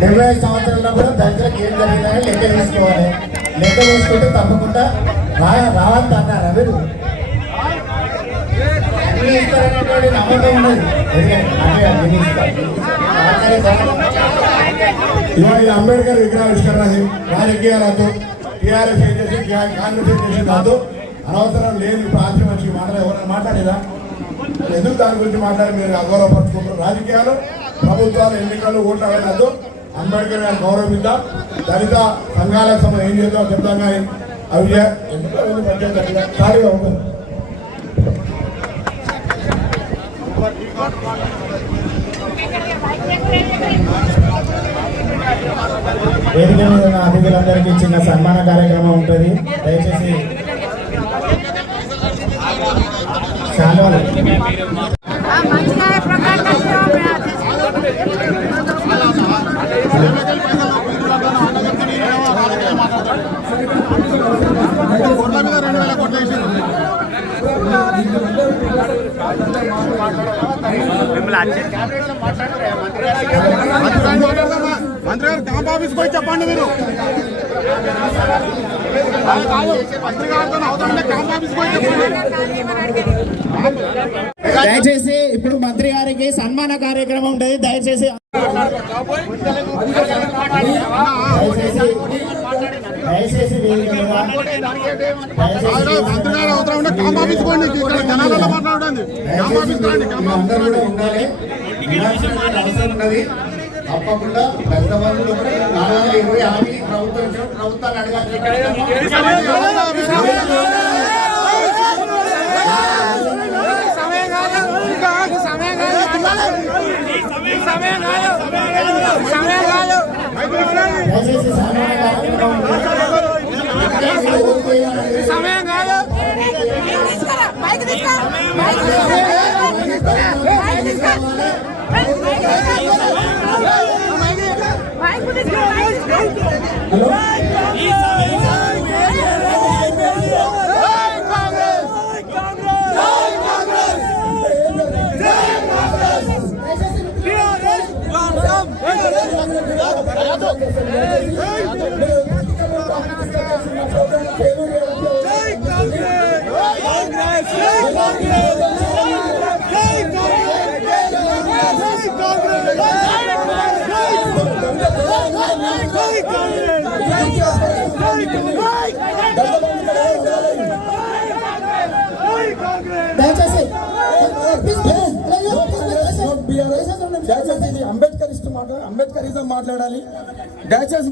డెబ్బై ఐదు సంవత్సరాల్లో కూడా దళితులకు ఏం జరిగిందని లెక్క తీసుకోవాలి. లెక్క తీసుకుంటే తప్పకుండా రా రావద్దు అన్నారా. మీరు అన్ని ఇస్తారనేటువంటి నమ్మకం ఉన్నది. ఇవాళ అంబేద్కర్ విగ్రహావిష్కరణ అది రాజకీయాలతో టీఆర్ఎస్ ఏం చేసి కాంగ్రెస్ ఏం చేసి దాంతో అనవసరం లేని ప్రాంతం వచ్చి మాట్లాడే ఎవరైనా మాట్లాడేదా? ఎందుకు దాని గురించి మాట్లాడి మీరు అగౌరవపరుచుకుంటారు రాజకీయాలు ప్రభుత్వాలు ఎన్నికలు ఓట్లు అడగద్దు అంబేద్కర్ గారు గౌరవిద్దాం దళిత సంఘాల సమ ఏం చేద్దాం చెప్తాం కానీ అవి ఎందుకు ఖాళీగా ఉంటుంది వేదిక మీద ఉన్న అతిథులందరికీ చిన్న సన్మాన కార్యక్రమం ఉంటుంది. దయచేసి చాలా మంత్రి గారు క్యాంప్ ఆఫీస్ పోయి చెప్పండి మీరు. దయచేసి ఇప్పుడు మంత్రి గారికి సన్మాన కార్యక్రమం ఉంటుంది. దయచేసి దయచేసి ఉండాలి. తప్పకుండా మంది నాలుగు వందల ఇరవై హామీ ప్రభుత్వం ఇచ్చిన ప్రభుత్వాన్ని అడగాలి. దయచేసి సన్మాన కార్యక్రమం ఉంటుంది. సమయం కాదు. బైక్ తీసుకో బైక్ తీసుకో ఇది అంబేద్కర్ ఇష్టం మాట్లాడాలి దయచేసి